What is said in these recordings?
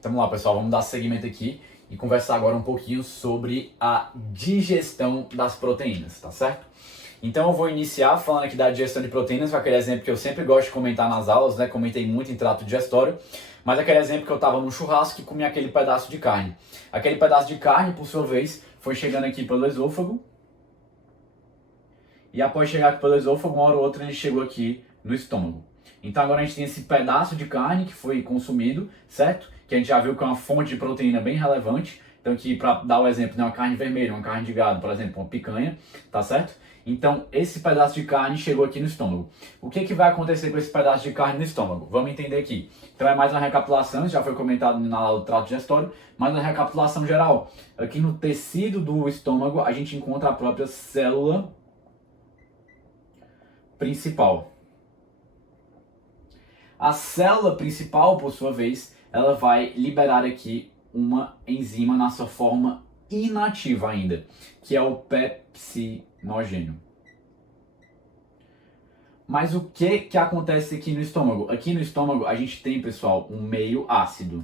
Então vamos lá, pessoal, vamos dar seguimento aqui e conversar agora um pouquinho sobre a digestão das proteínas, tá certo? Então eu vou iniciar falando aqui da digestão de proteínas, aquele exemplo que eu sempre gosto de comentar nas aulas, né? Comentei muito em trato digestório, mas aquele exemplo que eu estava num churrasco e comi aquele pedaço de carne. Aquele pedaço de carne, por sua vez, foi chegando aqui pelo esôfago, e após chegar aqui pelo esôfago, uma hora ou outra ele chegou aqui no estômago. Então agora a gente tem esse pedaço de carne que foi consumido, certo? Que a gente já viu que é uma fonte de proteína bem relevante. Então aqui, para dar o exemplo, né, uma carne vermelha, uma carne de gado, por exemplo, uma picanha, tá certo? Então esse pedaço de carne chegou aqui no estômago. O que vai acontecer com esse pedaço de carne no estômago? Vamos entender aqui. Então é mais uma recapitulação, já foi comentado na aula do trato digestório, mas uma recapitulação geral. Aqui no tecido do estômago a gente encontra a própria célula principal. A célula principal, por sua vez, ela vai liberar aqui uma enzima na sua forma inativa ainda, que é o pepsinogênio. Mas o que acontece aqui no estômago? Aqui no estômago a gente tem, pessoal, um meio ácido.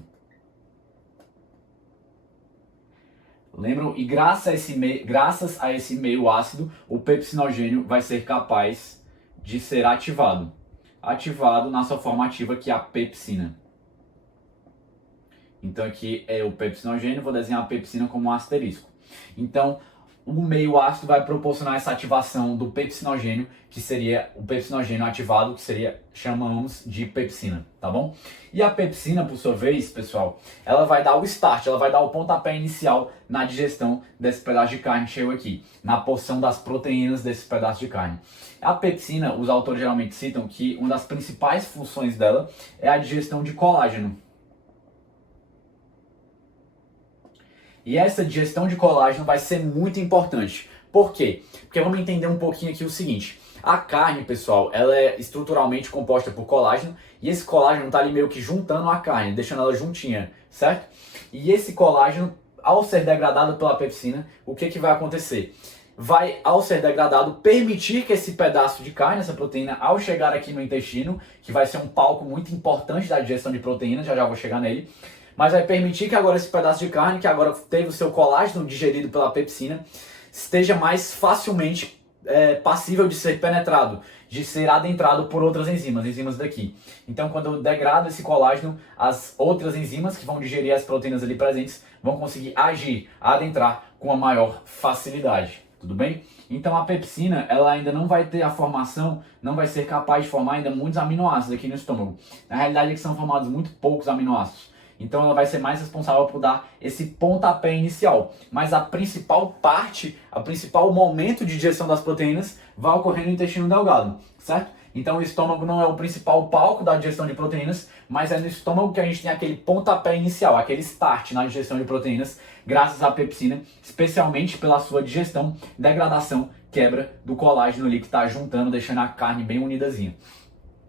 Lembram? E graças a esse meio ácido, o pepsinogênio vai ser capaz de ser ativado. Ativado na sua forma ativa, que é a pepsina. Então aqui é o pepsinogênio, vou desenhar a pepsina como um asterisco. Então o meio ácido vai proporcionar essa ativação do pepsinogênio, que seria o pepsinogênio ativado, que seria, chamamos de pepsina, tá bom? E a pepsina, por sua vez, pessoal, ela vai dar o start, ela vai dar o pontapé inicial na digestão desse pedaço de carne cheio aqui, na porção das proteínas desse pedaço de carne. A pepsina, os autores geralmente citam que uma das principais funções dela é a digestão de colágeno. E essa digestão de colágeno vai ser muito importante. Por quê? Porque vamos entender um pouquinho aqui o seguinte. A carne, pessoal, ela é estruturalmente composta por colágeno e esse colágeno está ali meio que juntando a carne, deixando ela juntinha, certo? E esse colágeno, ao ser degradado pela pepsina, o que vai acontecer? Vai, ao ser degradado, permitir que esse pedaço de carne, essa proteína, ao chegar aqui no intestino, que vai ser um palco muito importante da digestão de proteínas, já vou chegar nele, mas vai permitir que agora esse pedaço de carne, que agora teve o seu colágeno digerido pela pepsina, esteja mais facilmente passível de ser penetrado, de ser adentrado por outras enzimas daqui. Então, quando eu degrado esse colágeno, as outras enzimas que vão digerir as proteínas ali presentes vão conseguir agir, adentrar com a maior facilidade. Tudo bem? Então a pepsina, ela ainda não vai ter a formação, não vai ser capaz de formar ainda muitos aminoácidos aqui no estômago. Na realidade é que são formados muito poucos aminoácidos. Então ela vai ser mais responsável por dar esse pontapé inicial. Mas a principal parte, o principal momento de digestão das proteínas vai ocorrer no intestino delgado, certo? Então o estômago não é o principal palco da digestão de proteínas, mas é no estômago que a gente tem aquele pontapé inicial, aquele start na digestão de proteínas, graças à pepsina, especialmente pela sua digestão, degradação, quebra do colágeno ali que está juntando, deixando a carne bem unidazinha.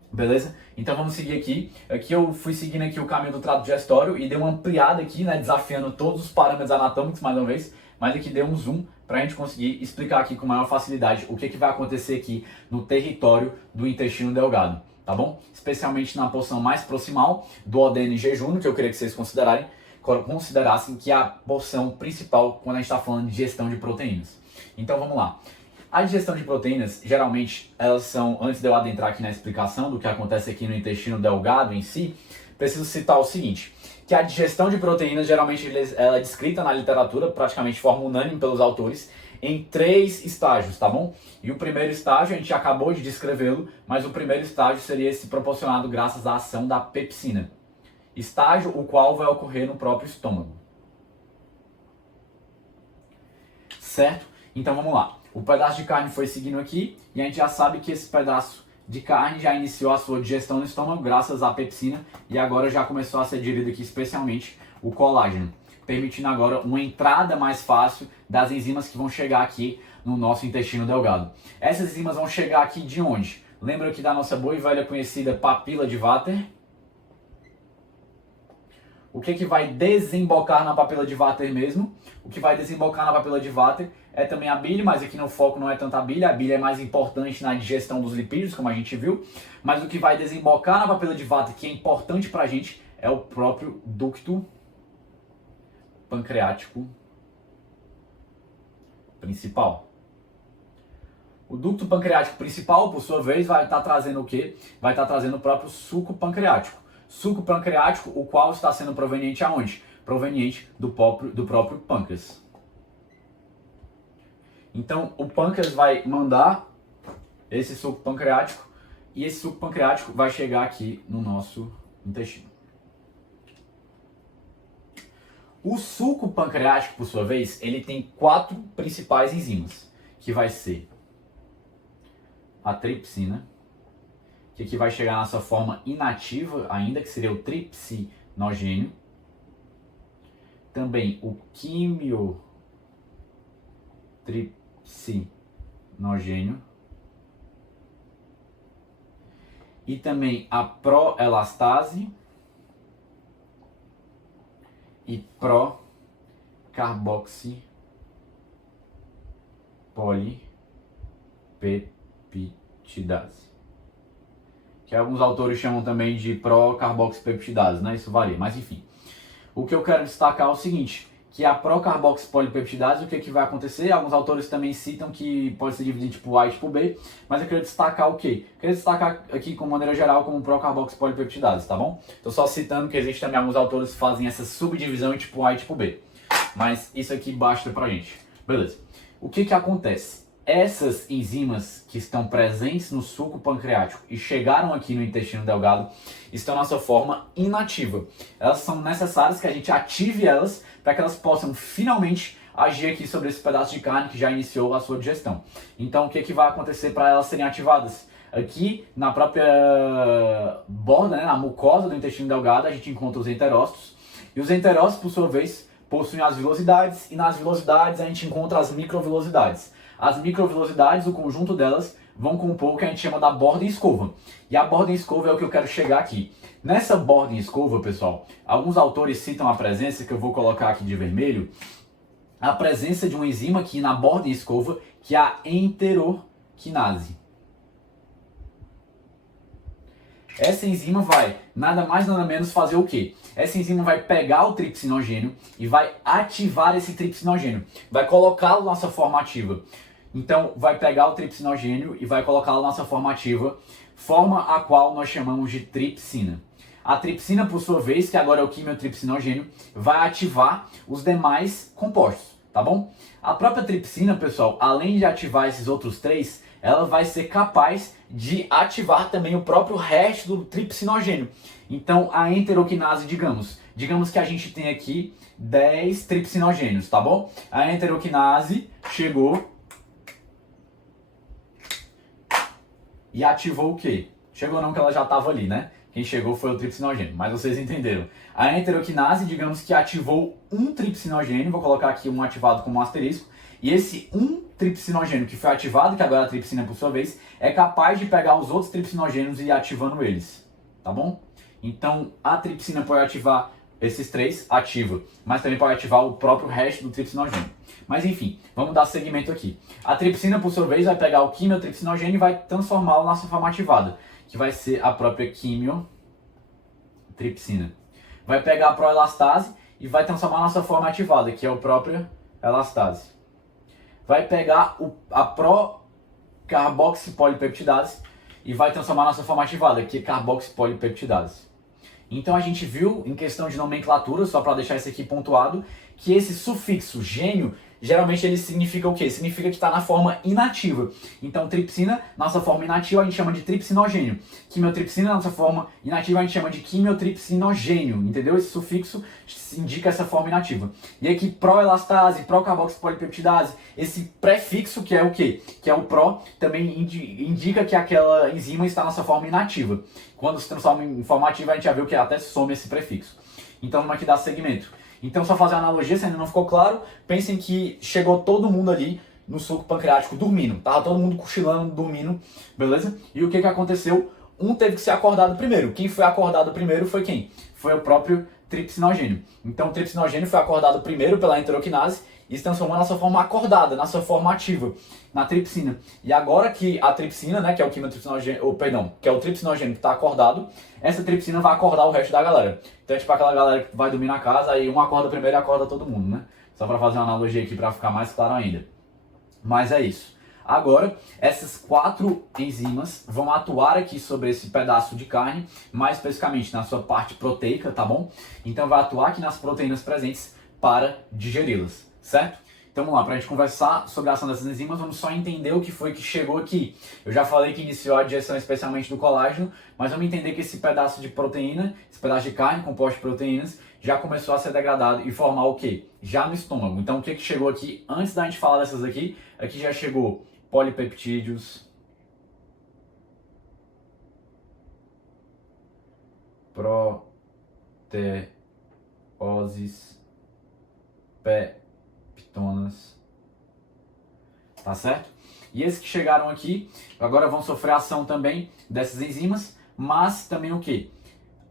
Beleza? Então vamos seguir aqui. Aqui eu fui seguindo aqui o caminho do trato digestório e dei uma ampliada aqui, né, desafiando todos os parâmetros anatômicos mais uma vez, mas aqui dei um zoom para a gente conseguir explicar aqui com maior facilidade o que vai acontecer aqui no território do intestino delgado, tá bom? Especialmente na porção mais proximal do duodeno e jejum, que eu queria que vocês considerassem que é a porção principal quando a gente está falando de digestão de proteínas. Então vamos lá. A digestão de proteínas, geralmente, elas são, antes de eu adentrar aqui na explicação do que acontece aqui no intestino delgado em si, preciso citar o seguinte, que a digestão de proteínas, geralmente, ela é descrita na literatura, praticamente de forma unânime pelos autores, em 3 estágios, tá bom? E o primeiro estágio, a gente acabou de descrevê-lo, mas o primeiro estágio seria esse proporcionado graças à ação da pepsina. Estágio o qual vai ocorrer no próprio estômago. Certo? Então vamos lá. O pedaço de carne foi seguindo aqui e a gente já sabe que esse pedaço de carne já iniciou a sua digestão no estômago graças à pepsina e agora já começou a ser digerido aqui especialmente o colágeno, permitindo agora uma entrada mais fácil das enzimas que vão chegar aqui no nosso intestino delgado. Essas enzimas vão chegar aqui de onde? Lembra aqui da nossa boa e velha conhecida papila de Vater? O que vai desembocar na papila de Vater mesmo? O que vai desembocar na papila de Vater é também a bile, mas aqui no foco não é tanto a bile é mais importante na digestão dos lipídios, como a gente viu, mas o que vai desembocar na papila de Vater, que é importante pra gente, é o próprio ducto pancreático principal. O ducto pancreático principal, por sua vez, vai estar trazendo o quê? Vai estar trazendo o próprio suco pancreático. Suco pancreático, o qual está sendo proveniente aonde? Proveniente do próprio pâncreas. Então, o pâncreas vai mandar esse suco pancreático e esse suco pancreático vai chegar aqui no nosso intestino. O suco pancreático, por sua vez, ele tem 4 principais enzimas, que vai ser a tripsina, que aqui vai chegar na sua forma inativa ainda, que seria o tripsinogênio. Também o quimiotripsinogênio. E também a proelastase e procarboxipolipeptidase. Que alguns autores chamam também de procarboxipeptidase, né? Isso varia, mas enfim. O que eu quero destacar é o seguinte, que a procarboxipolipeptidase, o que vai acontecer? Alguns autores também citam que pode ser dividido em tipo A e tipo B, mas eu queria destacar o quê? Eu queria destacar aqui, de maneira geral, como procarboxipolipeptidase, tá bom? Estou só citando que existe também alguns autores que fazem essa subdivisão em tipo A e tipo B. Mas isso aqui basta pra gente. Beleza. O que acontece? Essas enzimas que estão presentes no suco pancreático e chegaram aqui no intestino delgado estão na sua forma inativa. Elas são necessárias que a gente ative elas para que elas possam finalmente agir aqui sobre esse pedaço de carne que já iniciou a sua digestão. Então o que vai acontecer para elas serem ativadas? Aqui na própria borda, né, na mucosa do intestino delgado, a gente encontra os enterócitos. E os enterócitos, por sua vez, possuem as vilosidades, e nas vilosidades a gente encontra as microvilosidades. As microvilosidades, o conjunto delas, vão compor o que a gente chama da borda em escova. E a borda em escova é o que eu quero chegar aqui. Nessa borda em escova, pessoal, alguns autores citam a presença, que eu vou colocar aqui de vermelho, a presença de uma enzima aqui na borda em escova, que é a enteroquinase. Essa enzima vai, nada mais nada menos, fazer o quê? Essa enzima vai pegar o tripsinogênio e vai ativar esse tripsinogênio. Vai colocá-lo na sua forma ativa. Então, vai pegar o tripsinogênio e vai colocá-lo na sua forma ativa, forma a qual nós chamamos de tripsina. A tripsina, por sua vez, que agora é o quimiotripsinogênio, vai ativar os demais compostos, tá bom? A própria tripsina, pessoal, além de ativar esses outros 3, ela vai ser capaz de ativar também o próprio resto do tripsinogênio. Então, a enteroquinase, digamos que a gente tem aqui 10 tripsinogênios, tá bom? A enteroquinase chegou e ativou o quê? Chegou não, que ela já estava ali, né? Quem chegou foi o tripsinogênio, mas vocês entenderam. A enteroquinase, digamos que ativou um tripsinogênio, vou colocar aqui um ativado como um asterisco, e esse um tripsinogênio que foi ativado, que agora a tripsina por sua vez, é capaz de pegar os outros tripsinogênios e ir ativando eles, tá bom? Então a tripsina pode ativar esses 3, ativa, mas também pode ativar o próprio resto do tripsinogênio. Mas enfim, vamos dar seguimento aqui. A tripsina, por sua vez, vai pegar o quimiotripsinogênio e vai transformá-lo na sua forma ativada, que vai ser a própria quimiotripsina. Vai pegar a proelastase e vai transformar na sua forma ativada, que é a própria elastase. Vai pegar a procarboxipolipeptidase e vai transformar na sua forma ativada, que é carboxipolipeptidase. Então a gente viu, em questão de nomenclatura, só para deixar isso aqui pontuado, que esse sufixo gênio, geralmente ele significa o quê? Significa que está na forma inativa. Então tripsina, nossa forma inativa, a gente chama de tripsinogênio. Quimiotripsina, nossa forma inativa, a gente chama de quimiotripsinogênio. Entendeu? Esse sufixo indica essa forma inativa. E aqui proelastase, procarboxipolipeptidase, esse prefixo que é o quê? Que é o pro, também indica que aquela enzima está na sua forma inativa. Quando se transforma em forma ativa, a gente já viu que até some esse prefixo. Então vamos aqui dar seguimento. Então, só fazer uma analogia, se ainda não ficou claro, pensem que chegou todo mundo ali no suco pancreático dormindo. Tava todo mundo cochilando, dormindo, beleza? E o que aconteceu? Um teve que ser acordado primeiro. Quem foi acordado primeiro foi quem? Foi o próprio tripsinogênio. Então o tripsinogênio foi acordado primeiro pela enteroquinase e se transformou na sua forma acordada, na sua forma ativa, na tripsina. E agora que a tripsina, né, que é o quimotripsinogênio, ou perdão, que é o tripsinogênio que está acordado, essa tripsina vai acordar o resto da galera. Então é tipo aquela galera que vai dormir na casa, aí um acorda primeiro e acorda todo mundo, né? Só para fazer uma analogia aqui para ficar mais claro ainda. Mas é isso. Agora, essas 4 enzimas vão atuar aqui sobre esse pedaço de carne, mais especificamente na sua parte proteica, tá bom? Então vai atuar aqui nas proteínas presentes para digeri-las, certo? Então vamos lá, para a gente conversar sobre a ação dessas enzimas, vamos só entender o que foi que chegou aqui. Eu já falei que iniciou a digestão especialmente do colágeno, mas vamos entender que esse pedaço de proteína, esse pedaço de carne composto de proteínas, já começou a ser degradado e formar o quê? Já no estômago. Então o que chegou aqui, antes da gente falar dessas aqui já chegou polipeptídeos, proteoses, peptonas, tá certo? E esses que chegaram aqui, agora vão sofrer ação também dessas enzimas, mas também o que?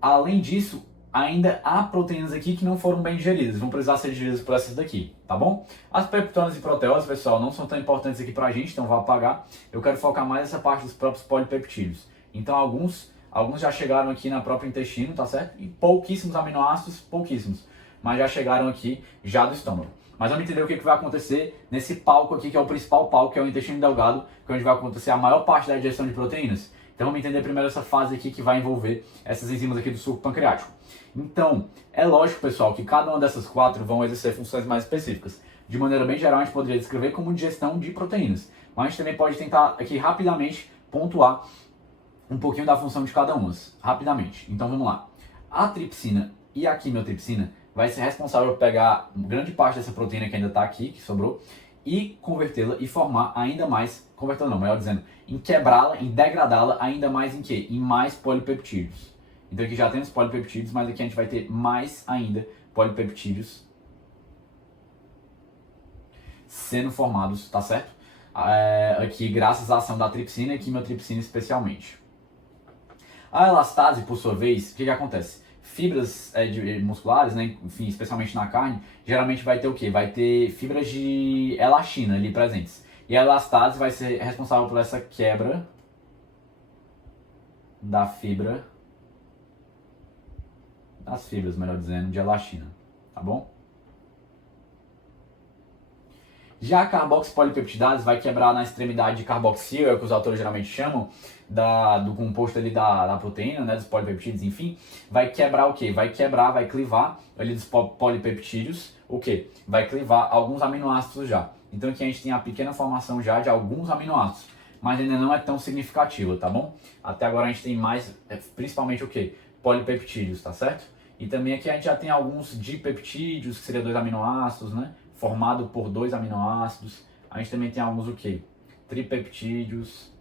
Além disso, ainda há proteínas aqui que não foram bem digeridas, vão precisar ser digeridas por essas daqui, tá bom? As peptonas e proteoses, pessoal, não são tão importantes aqui pra gente, então vou apagar. Eu quero focar mais nessa parte dos próprios polipeptídeos. Então alguns já chegaram aqui na própria intestino, tá certo? E pouquíssimos aminoácidos, pouquíssimos, mas já chegaram aqui já do estômago. Mas vamos entender o que vai acontecer nesse palco aqui, que é o principal palco, que é o intestino delgado, que é onde vai acontecer a maior parte da digestão de proteínas. Então vamos entender primeiro essa fase aqui que vai envolver essas enzimas aqui do suco pancreático. Então, é lógico, pessoal, que cada uma dessas 4 vão exercer funções mais específicas. De maneira bem geral, a gente poderia descrever como digestão de proteínas. Mas a gente também pode tentar aqui rapidamente pontuar um pouquinho da função de cada uma, rapidamente. Então vamos lá. A tripsina e a quimiotripsina vai ser responsável por pegar grande parte dessa proteína que ainda está aqui, que sobrou, e convertê-la e formar ainda mais, convertê-la não, melhor dizendo, em quebrá-la, em degradá-la ainda mais em quê? Em mais polipeptídeos. Então aqui já temos polipeptídeos, mas aqui a gente vai ter mais ainda polipeptídeos sendo formados, tá certo? Aqui graças à ação da tripsina e quimiotripsina especialmente. A elastase, por sua vez, o que acontece? Fibras musculares, né, enfim, especialmente na carne, geralmente vai ter o quê? Vai ter fibras de elastina ali presentes. E a elastase vai ser responsável por essa quebra das fibras, melhor dizendo, de elastina, tá bom? Já a carboxipolipeptidase vai quebrar na extremidade de carboxil, é o que os autores geralmente chamam, do composto ali da proteína, né, dos polipeptídeos, enfim. Vai quebrar o quê? Vai clivar ali dos polipeptídeos, o quê? Vai clivar alguns aminoácidos já. Então aqui a gente tem a pequena formação já de alguns aminoácidos, mas ainda não é tão significativa, tá bom? Até agora a gente tem mais, principalmente o quê? Polipeptídeos, tá certo? E também aqui a gente já tem alguns dipeptídeos, que seriam 2 aminoácidos, né? Formado por 2 aminoácidos. A gente também tem alguns o quê? Tripeptídeos.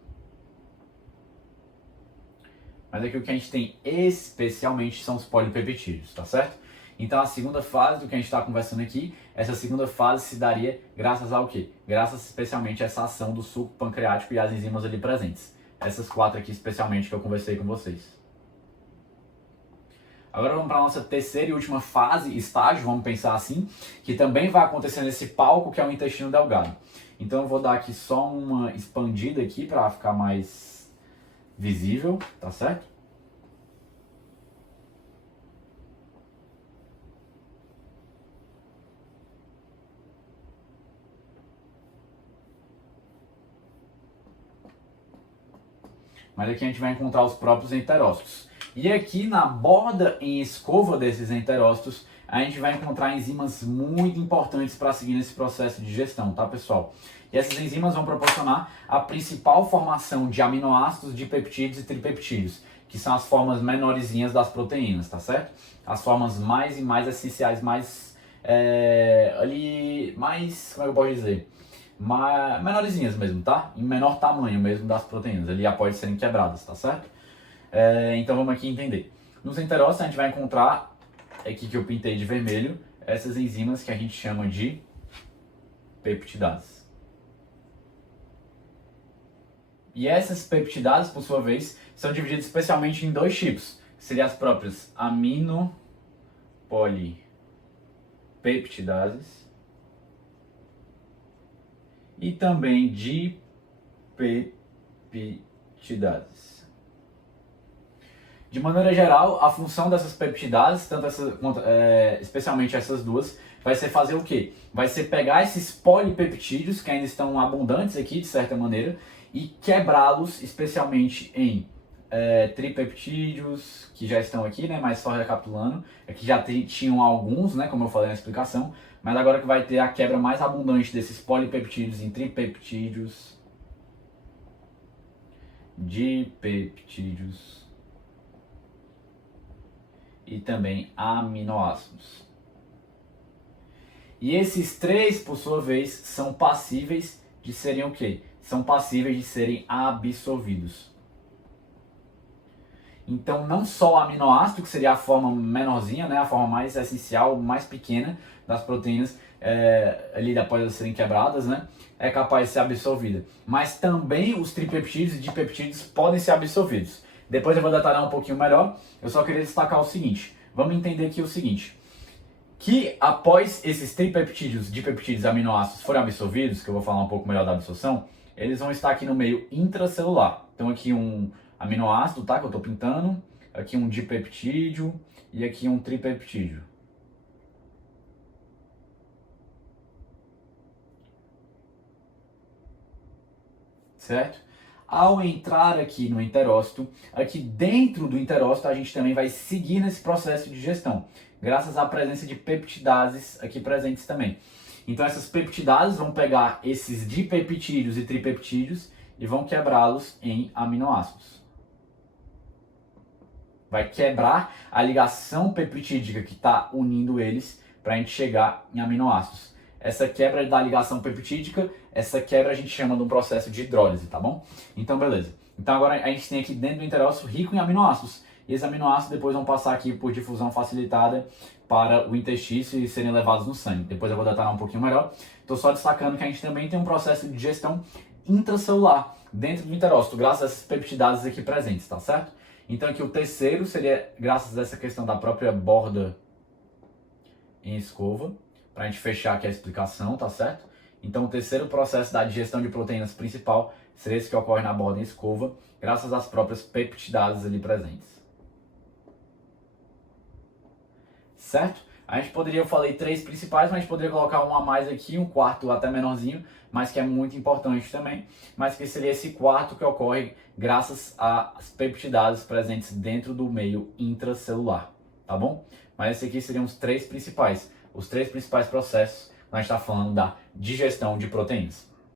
Mas aqui o que a gente tem especialmente são os polipeptídeos, tá certo? Então a segunda fase do que a gente está conversando aqui, essa segunda fase se daria graças ao quê? Graças especialmente a essa ação do suco pancreático e as enzimas ali presentes. Essas 4 aqui especialmente que eu conversei com vocês. Agora vamos para a nossa terceira e última fase, estágio, vamos pensar assim, que também vai acontecer nesse palco que é o intestino delgado. Então eu vou dar aqui só uma expandida aqui para ficar mais visível, tá certo? Mas aqui a gente vai encontrar os próprios enterócitos. E aqui na borda em escova desses enterócitos, a gente vai encontrar enzimas muito importantes para seguir nesse processo de digestão, tá, pessoal? E essas enzimas vão proporcionar a principal formação de aminoácidos, de peptídeos e tripeptídeos, que são as formas menorzinhas das proteínas, tá certo? As formas mais e mais essenciais, mais, como é que eu posso dizer? Menorzinhas mesmo, tá? Em menor tamanho mesmo das proteínas, ali após serem quebradas, tá certo? Então vamos aqui entender. Nos enterócitos a gente vai encontrar, aqui que eu pintei de vermelho, essas enzimas que a gente chama de peptidases. E essas peptidases, por sua vez, são divididas especialmente em 2 tipos, que seriam as próprias aminopolipeptidases polipeptidases e também dipeptidases. De maneira geral, a função dessas peptidases, especialmente essas duas, vai ser fazer o quê? Vai ser pegar esses polipeptídeos, que ainda estão abundantes aqui, de certa maneira, e quebrá-los, especialmente em tripeptídeos, que já estão aqui, né? Mas só recapitulando, aqui já tinham alguns, né? Como eu falei na explicação, mas agora que vai ter a quebra mais abundante desses polipeptídeos em tripeptídeos, dipeptídeos e também aminoácidos. E esses três, por sua vez, são passíveis de serem o quê? São passíveis de serem absorvidos. Então, não só o aminoácido, que seria a forma menorzinha, né, a forma mais essencial, mais pequena das proteínas, ali após elas serem quebradas, né, é capaz de ser absorvida. Mas também os tripeptídeos e dipeptídeos podem ser absorvidos. Depois eu vou detalhar um pouquinho melhor. Eu só queria destacar o seguinte. Vamos entender aqui o seguinte. Que após esses tripeptídeos, dipeptídeos e aminoácidos forem absorvidos, que eu vou falar um pouco melhor da absorção, eles vão estar aqui no meio intracelular. Então aqui um aminoácido, tá, que eu estou pintando, aqui um dipeptídeo e aqui um tripeptídeo. Certo? Ao entrar aqui no enterócito, aqui dentro do enterócito a gente também vai seguir nesse processo de digestão, graças à presença de peptidases aqui presentes também. Então essas peptidases vão pegar esses dipeptídeos e tripeptídeos e vão quebrá-los em aminoácidos. Vai quebrar a ligação peptídica que está unindo eles para a gente chegar em aminoácidos. Essa quebra da ligação peptídica, essa quebra a gente chama de um processo de hidrólise, tá bom? Então, beleza. Então agora a gente tem aqui dentro do enterócito rico em aminoácidos. E esses aminoácidos depois vão passar aqui por difusão facilitada para o intestino e serem levados no sangue. Depois eu vou detalhar um pouquinho melhor. Estou só destacando que a gente também tem um processo de digestão intracelular dentro do enterócito, graças a essas peptidases aqui presentes, tá certo? Então aqui o terceiro seria graças a essa questão da própria borda em escova, para a gente fechar aqui a explicação, tá certo? Então o terceiro processo da digestão de proteínas principal seria esse que ocorre na borda em escova, graças às próprias peptidases ali presentes. Certo? A gente poderia, eu falei três principais, mas a gente poderia colocar um a mais aqui, um quarto até menorzinho, mas que é muito importante também, mas que seria esse quarto que ocorre graças às peptidases presentes dentro do meio intracelular, tá bom? Mas esses aqui seriam os três principais processos quando a gente está falando da digestão de proteínas.